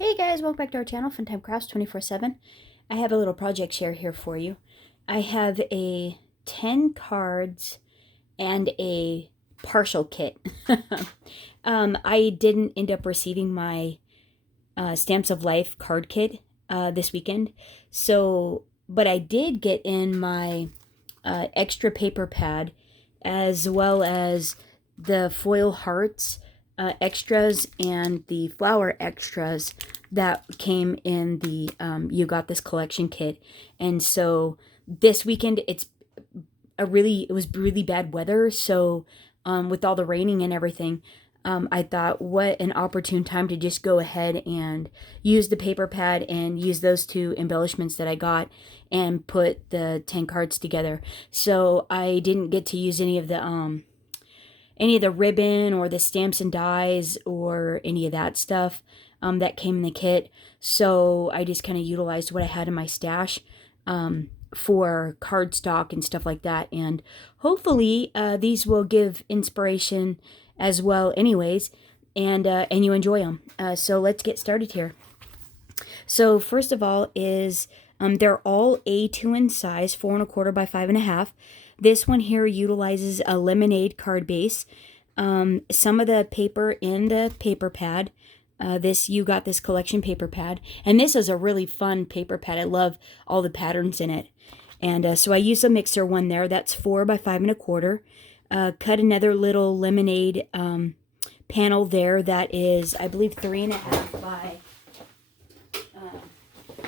Hey guys, welcome back to our channel, Funtime Crafts 24/7. I have a little project share here for you. I have a 10 cards and a partial kit. I didn't end up receiving my Stamps of Life card kit this weekend, but I did get in my extra paper pad as well as the foil hearts extras and the flower extras that came in the You Got This collection kit. And so this weekend it was really bad weather, so with all the raining and everything, I thought what an opportune time to just go ahead and use the paper pad and use those two embellishments that I got and put the 10 cards together. So I didn't get to use any of the ribbon or the stamps and dies or any of that stuff that came in the kit. So I just kind of utilized what I had in my stash for cardstock and stuff like that. And hopefully these will give inspiration as well anyways, and you enjoy them. So let's get started here. So first of all is they're all A2 in size, 4 1/4 by 5 1/2. This one here utilizes a lemonade card base. Some of the paper in the paper pad. You Got This collection paper pad. And this is a really fun paper pad. I love all the patterns in it. And so I used a mixer one there. That's 4 by 5 1/4. Cut another little lemonade panel there. That is, I believe, 3 1/2 by...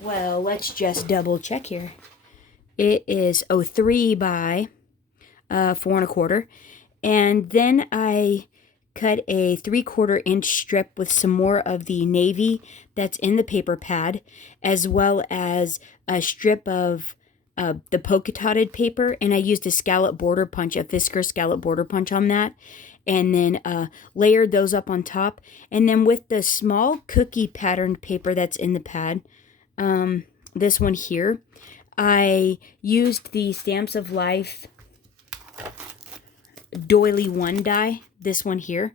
well, let's just double check here. It is 3 by 4 1/4. And then I cut a 3/4 inch strip with some more of the navy that's in the paper pad, as well as a strip of the polka dotted paper, and I used a scallop border punch, a Fisker scallop border punch on that, and then layered those up on top. And then with the small cookie patterned paper that's in the pad, this one here, I used the Stamps of Life Doily 1 die, this one here,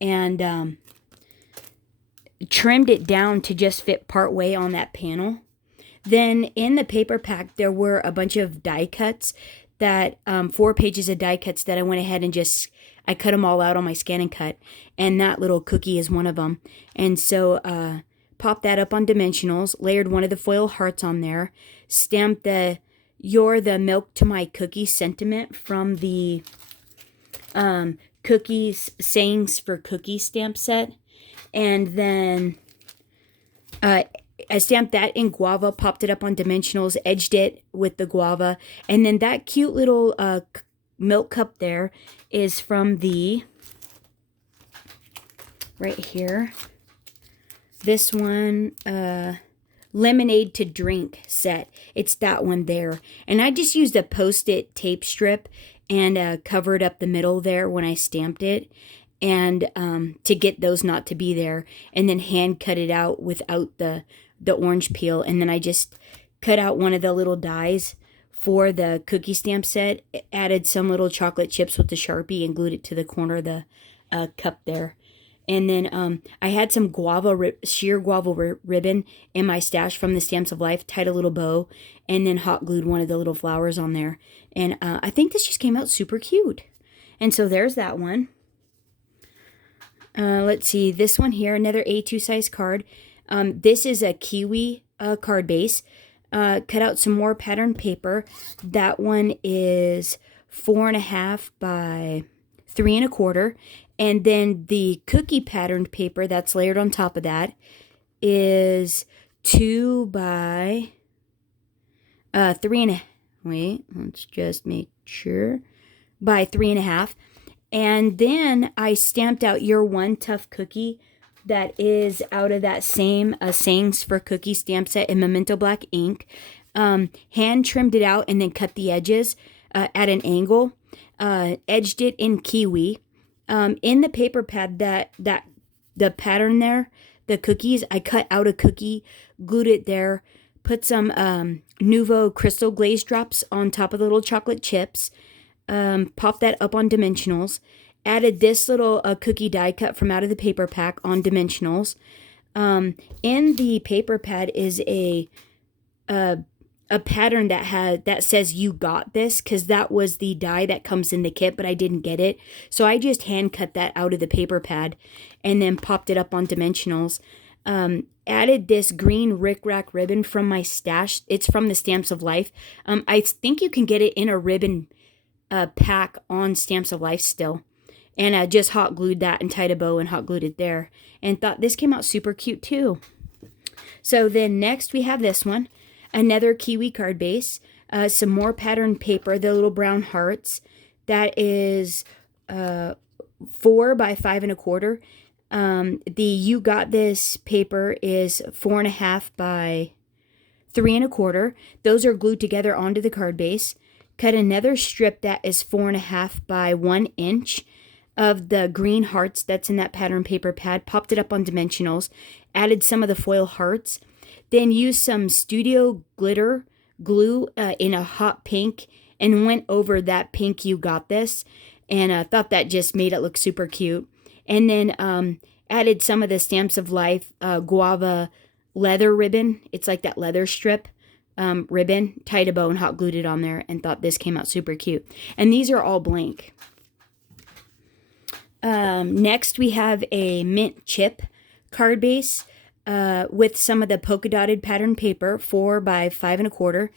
and trimmed it down to just fit part way on that panel. Then in the paper pack, there were a bunch of die cuts that, 4 pages of die cuts that I went ahead and I cut them all out on my Scan and Cut, and that little cookie is one of them. And so, popped that up on dimensionals, layered one of the foil hearts on there, stamped the "You're the Milk to My Cookie" sentiment from the Cookies Sayings for Cookie stamp set, and then I stamped that in guava, popped it up on dimensionals, edged it with the guava, and then that cute little milk cup there is from the, right here, this one, Lemonade to Drink set. It's that one there. And I just used a Post-it tape strip and covered up the middle there when I stamped it, and to get those not to be there, and then hand cut it out without the orange peel. And then I just cut out one of the little dies for the cookie stamp set, added some little chocolate chips with the Sharpie, and glued it to the corner of the cup there. And then I had some sheer guava ribbon in my stash from the Stamps of Life, tied a little bow, and then hot glued one of the little flowers on there. And I think this just came out super cute. And so there's that one. Let's see, this one here, another A2 size card. This is a Kiwi card base. Cut out some more pattern paper. That one is 4 1/2 by 3 1/4. And then the cookie patterned paper that's layered on top of that is 2 by 3 1/2. Wait, let's just make sure. By 3 1/2. And then I stamped out Your One Tough Cookie that is out of that same Sayings for Cookie stamp set in Memento Black ink. Hand trimmed it out and then cut the edges at an angle. Edged it in Kiwi. In the paper pad, the pattern there, the cookies, I cut out a cookie, glued it there, put some Nuvo crystal glaze drops on top of the little chocolate chips, popped that up on dimensionals, added this little cookie die cut from out of the paper pack on dimensionals, In the paper pad is a pattern that says "You got this," because that was the die that comes in the kit, but I didn't get it. So I just hand cut that out of the paper pad and then popped it up on dimensionals. Added this green Rick Rack ribbon from my stash. It's from the Stamps of Life. I think you can get it in a ribbon pack on Stamps of Life still. And I just hot glued that and tied a bow and hot glued it there. And thought this came out super cute too. So then next we have this one. Another Kiwi Card base. Some more patterned paper, the little brown hearts. That is 4 by 5 1/4. The You Got This paper is 4.5 by 3 1/4. Those are glued together onto the card base. Cut another strip that is 4.5 by 1 inch of the green hearts that's in that pattern paper pad. Popped it up on dimensionals. Added some of the foil hearts. Then used some studio glitter glue in a hot pink and went over that pink You Got This. And I thought that just made it look super cute. And then added some of the Stamps of Life guava leather ribbon. It's like that leather strip ribbon. Tied a bow and hot glued it on there and thought this came out super cute. And these are all blank. Next we have a mint chip card base with some of the polka dotted pattern paper, 4 by 5 1/4.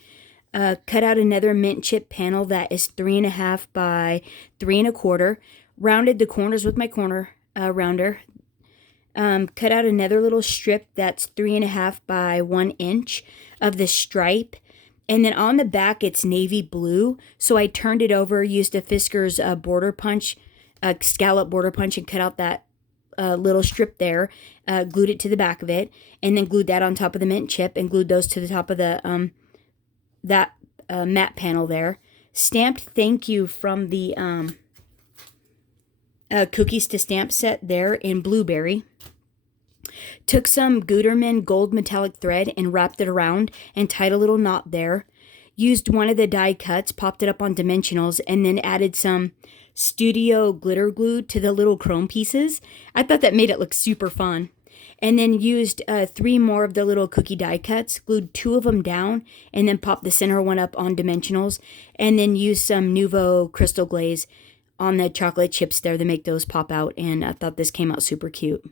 Cut out another mint chip panel that is 3.5 by 3 1/4. Rounded the corners with my corner rounder. Cut out another little strip that's 3.5 by 1 inch of the stripe. And then on the back, it's navy blue. So I turned it over, used a Fisker's border punch, scallop border punch, and cut out that little strip there. Glued it to the back of it, and then glued that on top of the mint chip, and glued those to the top of the that matte panel there. Stamped thank you from the Cookies to Stamp set there in blueberry. Took some Gutermann gold metallic thread and wrapped it around and tied a little knot there. Used one of the die cuts, popped it up on dimensionals, and then added some studio glitter glue to the little chrome pieces. I thought that made it look super fun. And then used 3 more of the little cookie die cuts, glued 2 of them down, and then popped the center one up on dimensionals, and then used some Nouveau crystal glaze on the chocolate chips there to make those pop out, and I thought this came out super cute.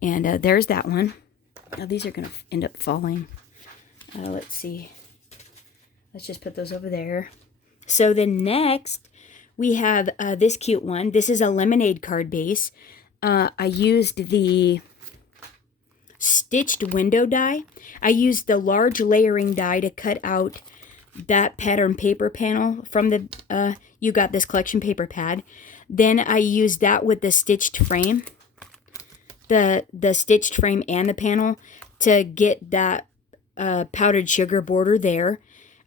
And there's that one. Now these are going to end up falling. Let's see. Let's just put those over there. So then next, we have this cute one. This is a lemonade card base. I used the stitched window die. I used the large layering die to cut out that pattern paper panel from the You Got This collection paper pad. Then I used that with the stitched frame, the stitched frame and the panel to get that powdered sugar border there.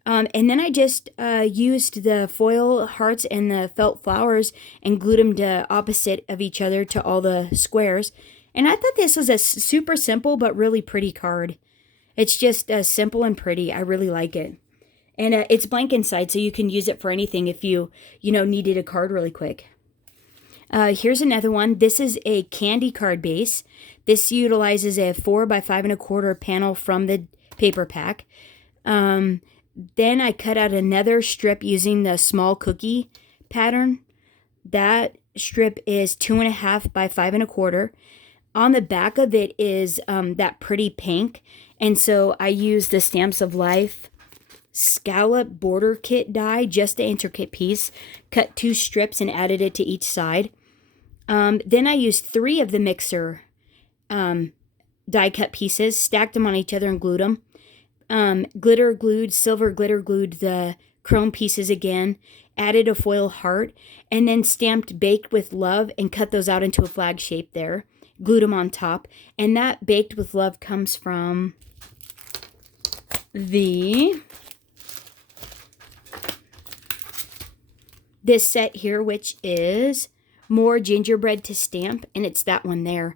And then I just used the foil hearts and the felt flowers and glued them to opposite of each other to all the squares. And I thought this was a super simple but really pretty card. It's just simple and pretty. I really like it. And it's blank inside, so you can use it for anything if you needed a card really quick. Here's another one. This is a candy card base. This utilizes a 4 by 5 1/4 panel from the paper pack. Then I cut out another strip using the small cookie pattern. That strip is 2.5 by 5 1/4. On the back of it is that pretty pink. And so I used the Stamps of Life scallop border kit die, just the intricate piece. Cut 2 strips and added it to each side. Then I used 3 of the mixer die cut pieces, stacked them on each other and glued them. Silver glitter glued the chrome pieces again, added a foil heart, and then stamped Baked with Love and cut those out into a flag shape there. Glued them on top. And that Baked with Love comes from this set here, which is More Gingerbread to Stamp, and it's that one there.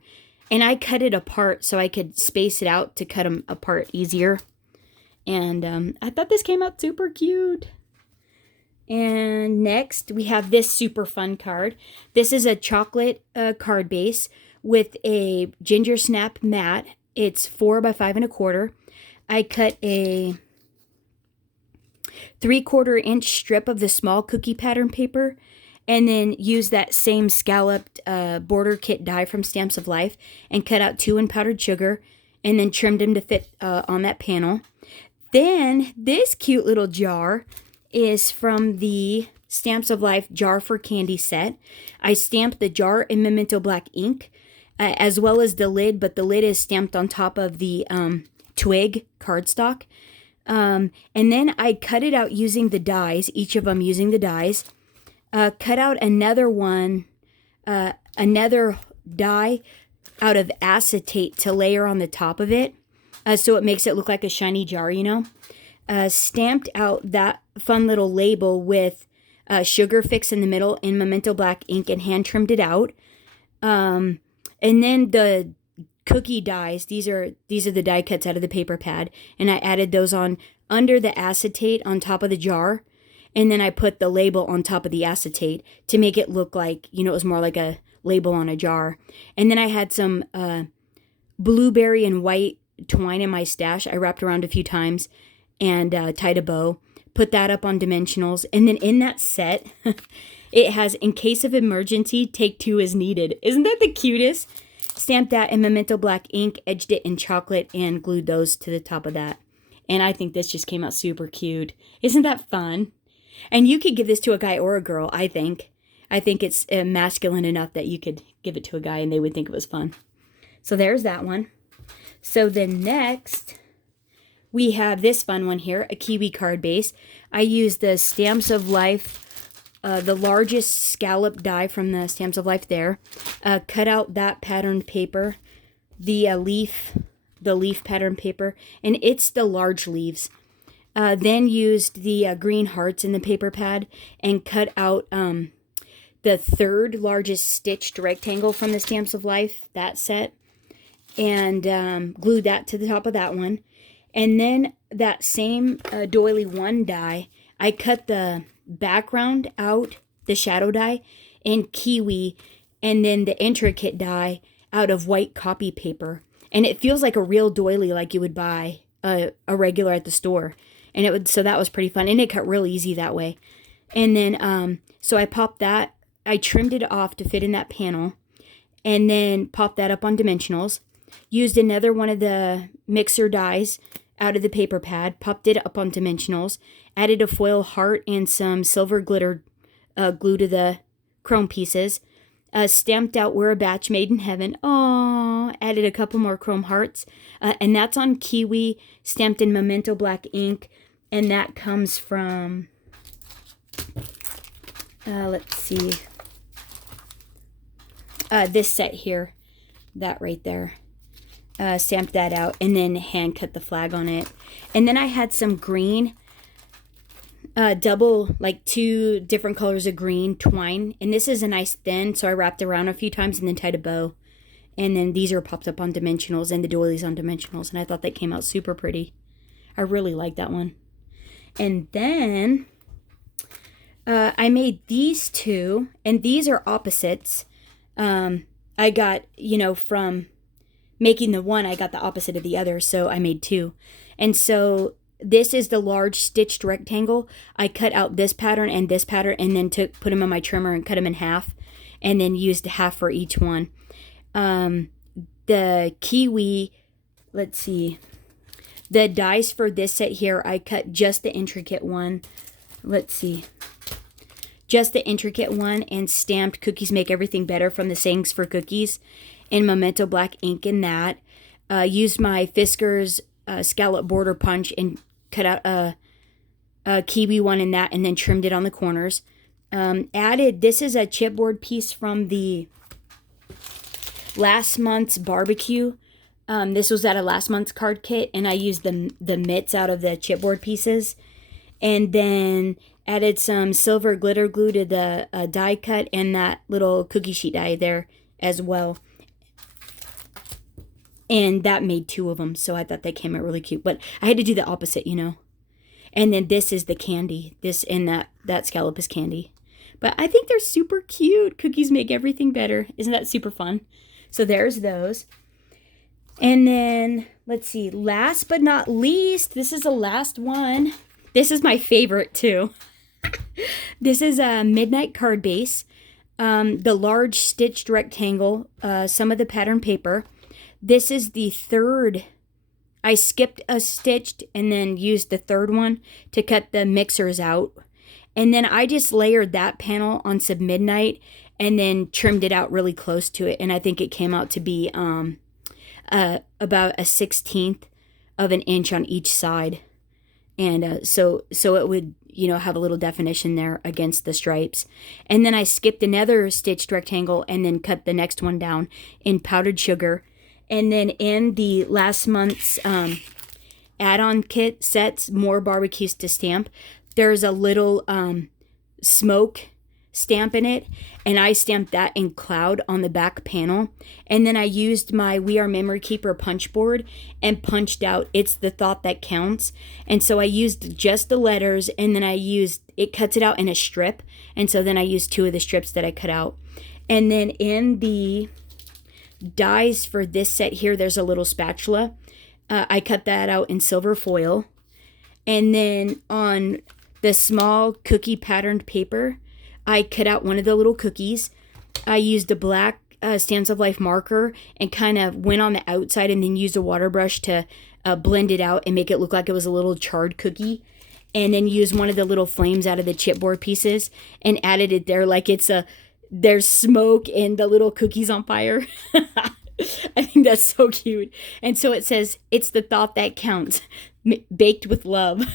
And I cut it apart so I could space it out to cut them apart easier. And I thought this came out super cute. And next, we have this super fun card. This is a chocolate card base with a ginger snap mat. It's 4 by 5 1/4. I cut a 3/4 inch strip of the small cookie pattern paper, and then use that same scalloped border kit die from Stamps of Life and cut out 2 in powdered sugar, and then trimmed them to fit on that panel. Then this cute little jar is from the Stamps of Life Jar for Candy set. I stamped the jar in Memento Black ink, as well as the lid, but the lid is stamped on top of the twig cardstock. And then I cut it out using the dies, each of them using the dies. Cut out another one, another die out of acetate to layer on the top of it, so it makes it look like a shiny jar, you know. Stamped out that fun little label with sugar fix in the middle in Memento Black ink and hand trimmed it out. And then the cookie dies, these are the die cuts out of the paper pad, and I added those on under the acetate on top of the jar, and then I put the label on top of the acetate to make it look like, you know, it was more like a label on a jar. And then I had some blueberry and white twine in my stash. I wrapped around a few times and tied a bow, put that up on dimensionals, and then in that set it has, in case of emergency, take 2 is needed. Isn't that the cutest? Stamped that in Memento Black ink, edged it in chocolate, and glued those to the top of that. And I think this just came out super cute. Isn't that fun? And you could give this to a guy or a girl, I think. I think it's masculine enough that you could give it to a guy and they would think it was fun. So there's that one. So then next, we have this fun one here, a Kiwi card base. I used the Stamps of Life, the largest scallop die from the Stamps of Life there. Cut out that patterned paper, the leaf pattern paper, and it's the large leaves. Then used the green hearts in the paper pad and cut out the 3rd largest stitched rectangle from the Stamps of Life, that set, and glued that to the top of that one. And then that same doily 1 die, I cut the background out, the shadow die, in Kiwi, and then the intricate die out of white copy paper. And it feels like a real doily, like you would buy a regular at the store. And so that was pretty fun, and it cut real easy that way. And then so I popped that, I trimmed it off to fit in that panel, and then popped that up on dimensionals. Used another one of the mixer dies out of the paper pad, popped it up on dimensionals, added a foil heart and some silver glitter glue to the chrome pieces. Stamped out "We're a Batch Made in Heaven." Oh, added a couple more chrome hearts. And that's on Kiwi, stamped in Memento Black ink. And that comes from, let's see, this set here, that right there. Stamped that out and then hand cut the flag on it. And then I had some green, double, like 2 different colors of green twine. And this is a nice thin, so I wrapped around a few times and then tied a bow. And then these are popped up on dimensionals and the doilies on dimensionals. And I thought they came out super pretty. I really like that one. And then I made these 2, and these are opposites. I got, you know, from making the one, I got the opposite of the other, so I made 2. And so this is the large stitched rectangle. I cut out this pattern and then put them on my trimmer and cut them in half, and then used half for each one. The Kiwi, let's see, the dies for this set here, I cut just the intricate one. Let's see. Just the intricate one, and stamped "Cookies Make Everything Better" from the Sayings for Cookies in Memento Black ink in that. Used my Fisker's scallop border punch and cut out a Kiwi one in that, and then trimmed it on the corners. Added, this is a chipboard piece from the last month's barbecue. This was at a last month's card kit, and I used the mitts out of the chipboard pieces, and then added some silver glitter glue to the die cut and that little cookie sheet die there as well. And that made 2 of them, so I thought they came out really cute. But I had to do the opposite, you know. And then this is the candy. This and that scallop is candy. But I think they're super cute. Cookies make everything better. Isn't that super fun? So there's those. And then, let's see, last but not least, this is the last one. This is my favorite too. This is a Midnight card base. The large stitched rectangle, some of the pattern paper. This is the third. I skipped a stitched and then used the third one to cut the mixers out. And then I just layered that panel on some Midnight and then trimmed it out really close to it. And I think it came out to be about a 1/16 of an inch on each side. And so it would, have a little definition there against the stripes. And then I skipped another stitched rectangle and then cut the next one down in powdered sugar. And then in the last month's add-on kit sets, More Barbecues to Stamp, there's a little smoke stamp in it, and I stamped that in cloud on the back panel. And then I used my We Are Memory Keeper punch board and punched out It's the Thought That Counts. And so I used just the letters, and then it cuts it out in a strip. And so then I used 2 of the strips that I cut out. And then in the dies for this set here, there's a little spatula. I cut that out in silver foil. And then on the small cookie patterned paper, I cut out one of the little cookies. I used a black Stamps of Life marker and kind of went on the outside and then used a water brush to blend it out and make it look like it was a little charred cookie. And then used one of the little flames out of the chipboard pieces and added it there like there's smoke and the little cookies on fire. I think that's so cute. And so it says, It's the Thought That Counts, baked with love.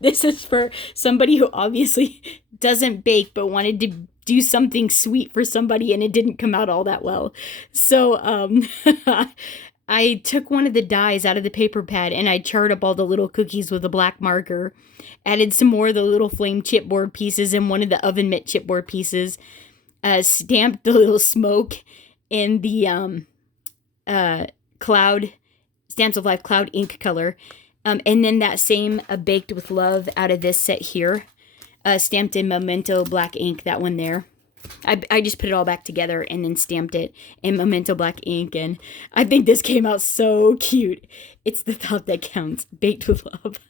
This is for somebody who obviously doesn't bake but wanted to do something sweet for somebody and it didn't come out all that well. So I took one of the dies out of the paper pad and I charred up all the little cookies with a black marker, added some more of the little flame chipboard pieces and one of the oven mitt chipboard pieces, stamped the little smoke in the cloud, Stamps of Life cloud ink color. And then that same Baked with Love out of this set here, stamped in Memento black ink, that one there. I just put it all back together and then stamped it in Memento black ink, and I think this came out so cute. It's the Thought That Counts, baked with love.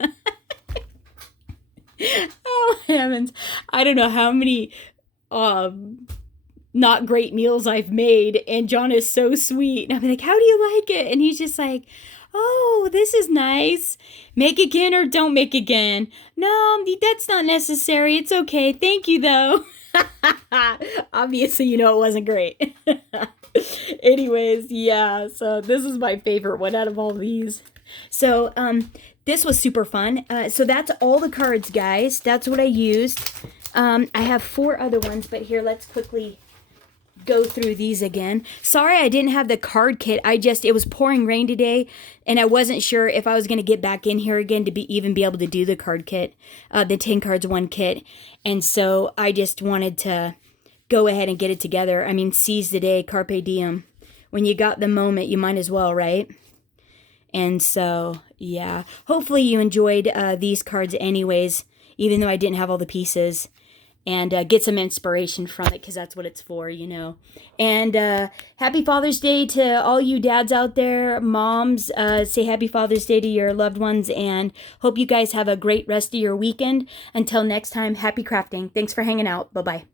Oh heavens, I don't know how many not great meals I've made, and John is so sweet, and I'll be like, how do you like it? And he's just like, oh, this is nice. Make again or don't make again. No, that's not necessary. It's okay. Thank you, though. Obviously, it wasn't great. Anyways, yeah, so this is my favorite one out of all these. So, this was super fun. So that's all the cards, guys. That's what I used. I have 4 other ones, but here, let's quickly go through these again. Sorry I didn't have the card kit. It was pouring rain today, and I wasn't sure if I was going to get back in here again to even be able to do the card kit, the 10 cards 1 kit. And so I just wanted to go ahead and get it together. I mean, seize the day, carpe diem. When you got the moment, you might as well, right? And so, yeah. Hopefully you enjoyed these cards anyways, even though I didn't have all the pieces. And get some inspiration from it, because that's what it's for, And happy Father's Day to all you dads out there, moms. Say happy Father's Day to your loved ones, and hope you guys have a great rest of your weekend. Until next time, happy crafting. Thanks for hanging out. Bye-bye.